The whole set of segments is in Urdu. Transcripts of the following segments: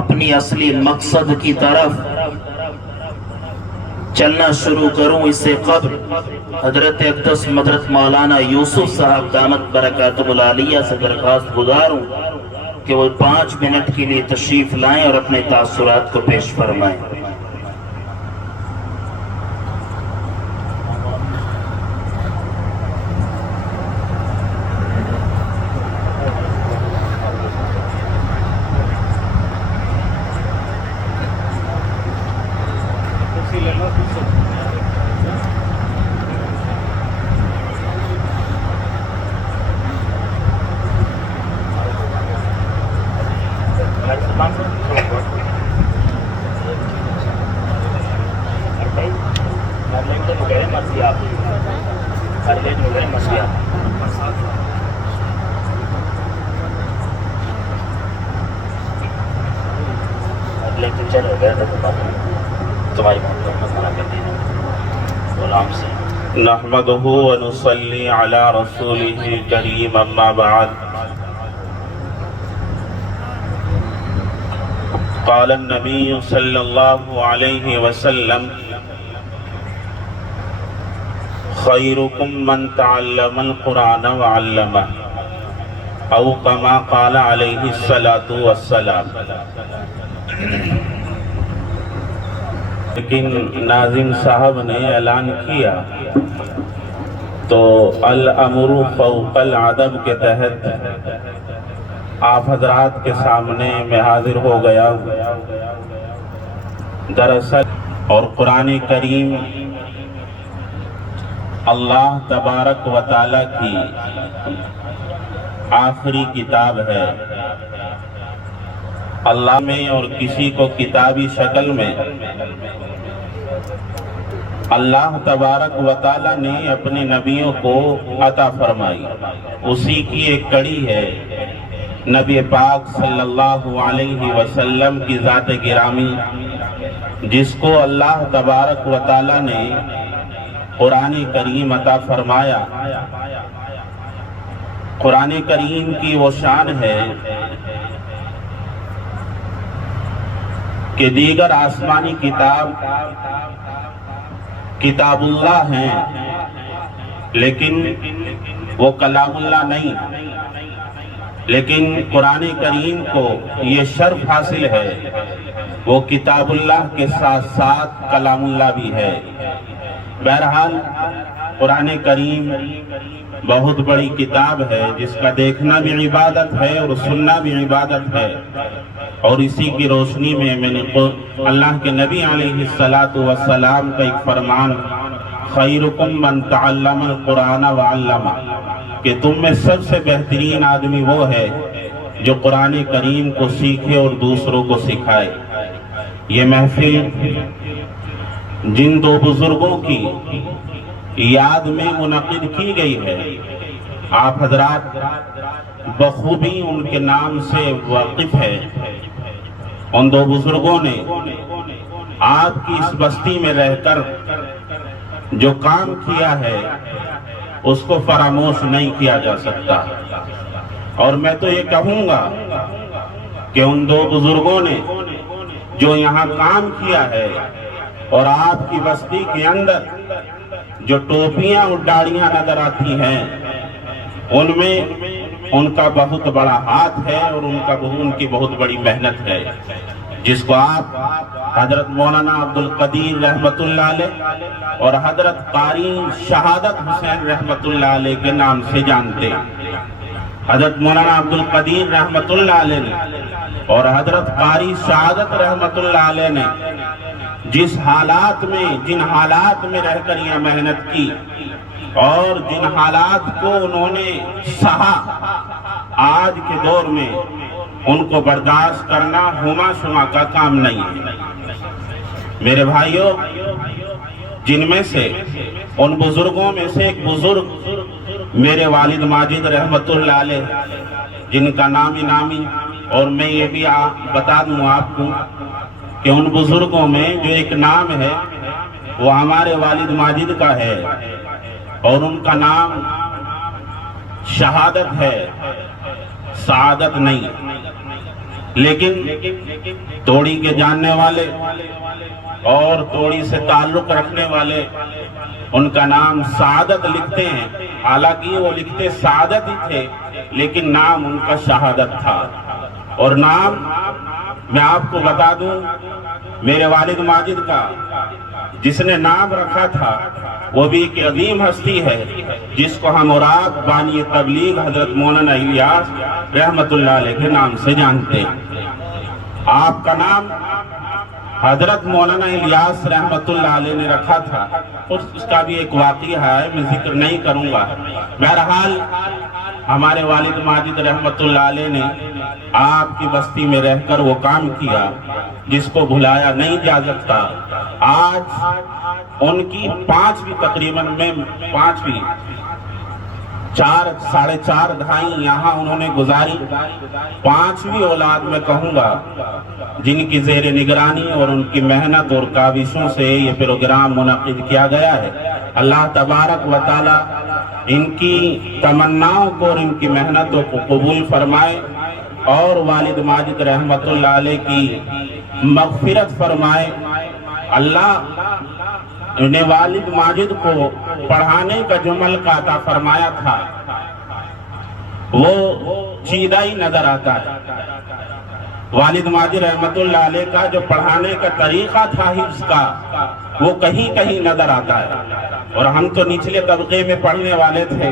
اپنی اصلی مقصد کی طرف چلنا شروع کروں اس سے قبل حضرت اقدس حضرت مولانا یوسف صاحب دامت برکاتہ العالیہ سے درخواست گزار ہوں کہ وہ 5 منٹ کے لیے تشریف لائیں اور اپنے تاثرات کو پیش فرمائیں۔ نحمده ونصلي على رسوله الكريم اما بعد قال النبي صلى الله عليه وسلم خيركم من تعلم القرآن وعلمه او كما قال عليه الصلاة والسلام۔ لیکن ناظم صاحب نے اعلان کیا تو الامر فوق العدب کے تحت آپ حضرات کے سامنے میں حاضر ہو گیا ہوں۔ دراصل اور قرآن کریم اللہ تبارک و تعالیٰ کی آخری کتاب ہے۔ اللہ میں اور کسی کو کتابی شکل میں اللہ تبارک و تعالیٰ نے اپنے نبیوں کو عطا فرمائی، اسی کی ایک کڑی ہے نبی پاک صلی اللہ علیہ وسلم کی ذات گرامی، جس کو اللہ تبارک و تعالیٰ نے قرآن کریم عطا فرمایا۔ قرآن کریم کی وہ شان ہے کہ دیگر آسمانی کتاب اللہ ہیں، لیکن وہ کلام اللہ نہیں، لیکن قرآن کریم کو یہ شرف حاصل ہے وہ کتاب اللہ کے ساتھ ساتھ کلام اللہ بھی ہے۔ بہرحال قرآن کریم بہت بڑی کتاب ہے جس کا دیکھنا بھی عبادت ہے اور سننا بھی عبادت ہے، اور اسی کی روشنی میں نے اللہ کے نبی علیہ السلام کا ایک فرمان خیرکم من تعلم القرآن وعلمہ، کہ تم میں سب سے بہترین آدمی وہ ہے جو قرآن کریم کو سیکھے اور دوسروں کو سکھائے۔ یہ محفل جن دو بزرگوں کی یاد میں منعقد کی گئی ہے، آپ حضرات بخوبی ان کے نام سے واقف ہے۔ ان دو بزرگوں نے آپ کی اس بستی میں رہ کر جو کام کیا ہے اس کو فراموش نہیں کیا جا سکتا، اور میں تو یہ کہوں گا کہ ان دو بزرگوں نے جو یہاں کام کیا ہے اور آپ کی بستی کے اندر جو ٹوپیاں اور داڑیاں نظر آتی ہیں ان میں ان کا بہت بڑا ہاتھ ہے اور ان کی بہت بڑی محنت ہے، جس کو آپ حضرت مولانا عبد القدیر رحمت اللہ علیہ اور حضرت قاری شہادت حسین رحمت اللہ علیہ کے نام سے جانتے ہیں۔ حضرت مولانا عبد القدیر رحمت اللہ علیہ نے اور حضرت قاری شہادت رحمت اللہ علیہ نے جن حالات میں رہ کر یہ محنت کی اور جن حالات کو انہوں نے سہا، آج کے دور میں ان کو برداشت کرنا ہما شما کا کام نہیں ہے۔ میرے بھائیوں، جن میں سے ان بزرگوں میں سے ایک بزرگ میرے والد ماجد رحمت اللہ علیہ، جن کا نامی اور میں یہ بھی بتا دوں آپ کو کہ ان بزرگوں میں جو ایک نام ہے وہ ہمارے والد ماجد کا ہے اور ان کا نام شہادت ہے، سعادت نہیں۔ لیکن توڑی کے جاننے والے اور توڑی سے تعلق رکھنے والے ان کا نام سعادت لکھتے ہیں، حالانکہ وہ لکھتے سعادت ہی تھے لیکن نام ان کا شہادت تھا۔ اور نام میں آپ کو بتا دوں، میرے والد ماجد کا جس نے نام رکھا تھا وہ بھی ایک عظیم ہستی ہے جس کو ہم اور آپ بانی تبلیغ حضرت مولانا الیاس رحمت اللہ علیہ کے نام سے جانتے ہیں۔ آپ کا نام حضرت مولانا الیاس رحمت اللہ علیہ نے رکھا تھا، اس کا بھی ایک واقعہ ہے، میں ذکر نہیں کروں گا۔ بہرحال ہمارے والد ماجد رحمت اللہ علیہ نے آپ کی بستی میں رہ کر وہ کام کیا جس کو بھلایا نہیں جا سکتا۔ آج ان کی پانچویں تقریباً میں پانچویں 4.5 دہائی یہاں انہوں نے گزاری، پانچویں اولاد میں کہوں گا جن کی زیر نگرانی اور ان کی محنت اور کاوشوں سے یہ پروگرام منعقد کیا گیا ہے۔ اللہ تبارک و تعالی ان کی تمناؤں کو اور ان کی محنتوں کو قبول فرمائے اور والد ماجد رحمت اللہ علیہ کی مغفرت فرمائے۔ اللہ نے والد ماجد کو پڑھانے کا جو ملکہ عطا فرمایا تھا وہ چیدہ ہی نظر آتا ہے۔ والد ماجد رحمت اللہ علیہ کا جو پڑھانے کا طریقہ تھا حفظ کا وہ کہیں کہیں نظر آتا ہے۔ اور ہم تو نچلے طبقے میں پڑھنے والے تھے،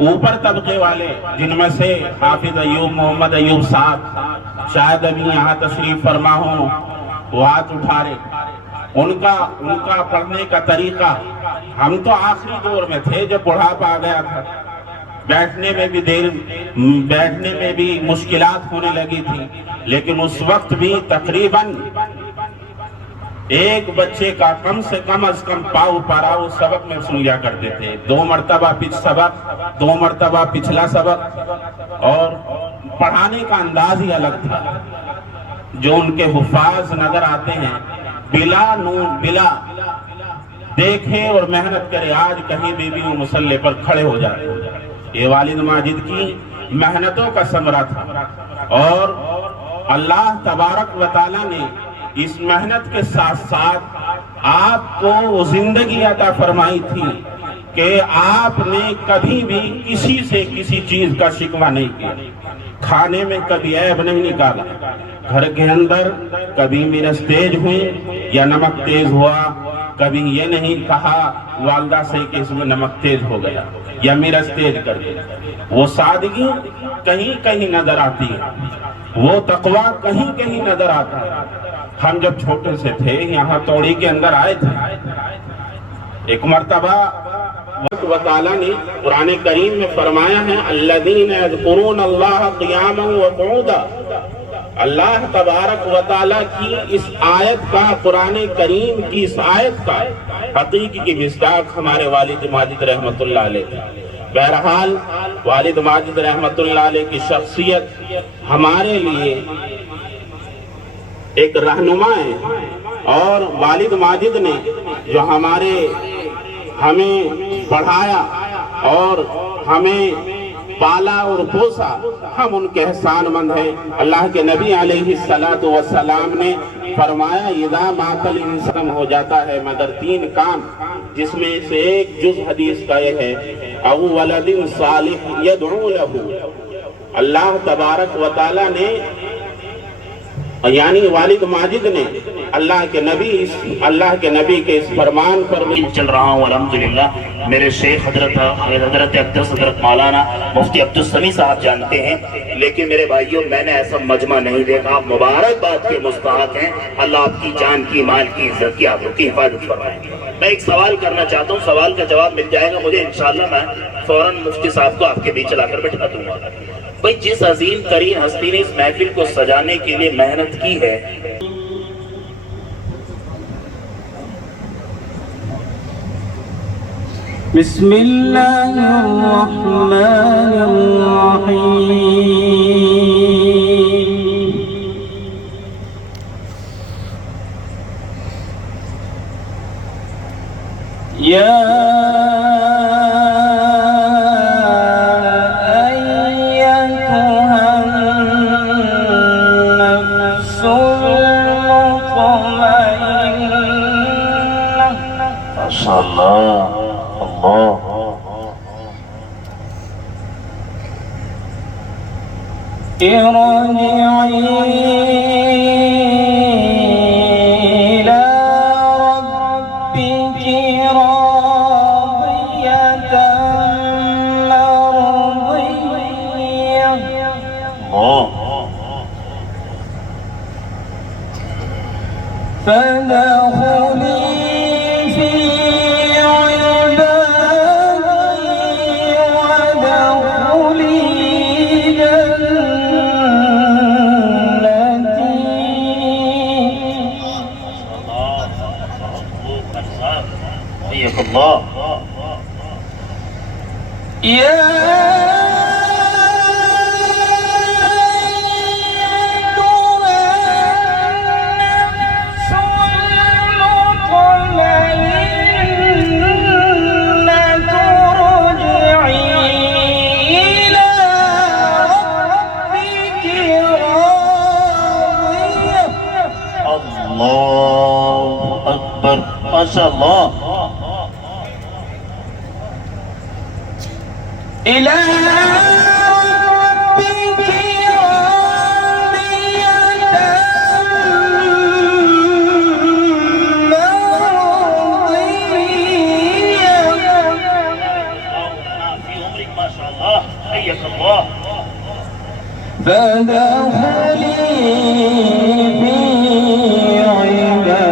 اوپر طبقے والے جن میں سے حافظ ایوب محمد ایوب صاحب شاید ابھی یہاں تشریف فرما ہوں، وہ ہاتھ اٹھا رہے، ان کا پڑھنے کا طریقہ، ہم تو آخری دور میں تھے جب بڑھاپا آ گیا تھا، بیٹھنے میں بھی مشکلات ہونے لگی تھی، لیکن اس وقت بھی تقریباً ایک بچے کا کم سے کم از کم پاؤ پاراؤ سبق میں سن لیا کرتے تھے، 2 مرتبہ سبق، 2 مرتبہ پچھلا سبق، اور پڑھانے کا انداز ہی الگ تھا۔ جو ان کے حفاظ نظر آتے ہیں بلا دیکھے اور محنت کرے، آج کہیں بھی وہ مصلے پر کھڑے ہو جاتے ہیں، یہ والد ماجد کی محنتوں کا ثمرہ تھا۔ اور اللہ تبارک و تعالی نے اس محنت کے ساتھ ساتھ آپ کو وہ زندگی عطا فرمائی تھی کہ آپ نے کبھی بھی کسی سے کسی چیز کا شکوہ نہیں کیا، کھانے میں کبھی عیب نہیں نکالا، گھر کے اندر کبھی مرچ تیز ہوئی یا نمک تیز ہوا، کبھی یہ نہیں کہا والدہ سے کہ اس میں نمک تیز ہو گیا یا مرچ تیز کر دیا۔ وہ سادگی کہیں کہیں نظر آتی ہے، وہ تقویٰ کہیں کہیں نظر آتا ہے۔ ہم جب چھوٹے سے تھے یہاں توڑی کے اندر آئے تھے، ایک مرتبہ و تعالیٰ نے قرآن کریم میں فرمایا ہے الذین یذکرون اللہ قیاما وقعودا۔ اللہ تبارک و تعالیٰ کی اس آیت کا، قرآن کریم کی اس آیت کا حقیقی کی مصداق ہمارے والد ماجد رحمت اللہ علیہ۔ بہرحال والد ماجد رحمت اللہ علیہ کی شخصیت ہمارے لیے ایک رہنما ہے، اور والد ماجد نے جو ہمیں پڑھایا اور ہمیں پالا اور پوسا، ہم ان کے احسان مند ہیں۔ اللہ کے نبی علیہ السلام نے فرمایا اذا مات الانسان، ہو جاتا ہے مگر 3 کام، جس میں سے ایک جز حدیث کا یہ ہے او ولد صالح یدعو لہ۔ اللہ تبارک و تعالی نے یعنی والد ماجد نے اللہ کے نبی کے اس فرمان پر چل رہا ہوں الحمدللہ۔ میرے شیخ حضرت اقدس حضرت مولانا مفتی عبدالسمیع صاحب جانتے ہیں، لیکن میرے بھائیوں میں نے ایسا مجمع نہیں دیکھا، آپ مبارکباد کے مستحق ہیں، اللہ آپ کی جان کی، مال کی، عزت کی، آپ کی حفاظت فرمائے۔ میں ایک سوال کرنا چاہتا ہوں، سوال کا جواب مل جائے گا مجھے انشاءاللہ، میں فوراً مفتی صاحب کو آپ کے بیچ لا کر بٹھا دوں گا۔ بھئی جس عظیم ترین ہستی نے اس محفل کو سجانے کے لیے محنت کی ہے، بسم اللہ الرحمن الرحیم یا ارجعي إلى ربك راضية مرضية فادخلي في عبادي وادخلي حياك الله. الله أكبر ما شاء الله. إلى ربك راضية مرضية في عمرك ما شاء الله. حياك الله. فادخلي في عبادي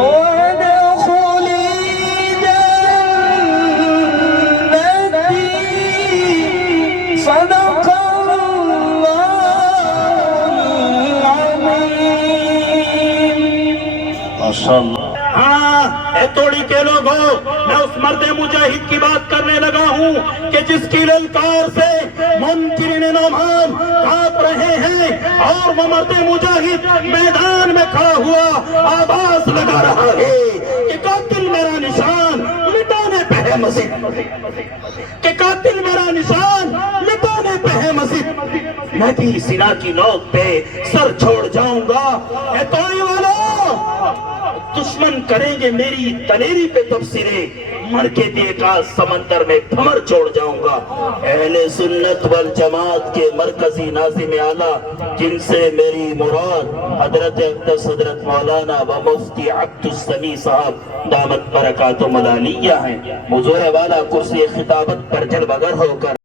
وادخلي جنتي. صدق الله العظيم. ما شاء الله. ہاں اے توڑی کے لوگوں، میں اس مرد مجاہد کی بات کرنے لگا ہوں کہ جس کی للکار سے منکرین نومان کانپ رہے ہیں، اور وہ مرد مجاہد میدان میں کھڑا ہوا آواز لگا رہا ہے کہ قاتل میرا نشان مٹانے پہ ہے مزید، کہ قاتل میرا نشان مٹانے پہ ہے مزید، میں بھی سنا کی نوک پہ سر چھوڑ جاؤں گا۔ اے توڑی والوں، دشمن کریں گے میری دلیری پہ تبصرے، مر کے دیکھا سمندر میں بھمر چھوڑ جاؤں گا۔ اہل سنت والجماعت کے مرکزی ناظم اعلیٰ جن سے میری مراد حضرت اقدس حضرت مولانا و مفتی عبد السمیع صاحب دامت برکاتہم العالیہ ہیں، حضور والا کرسی خطابت پر جلوگر ہو کر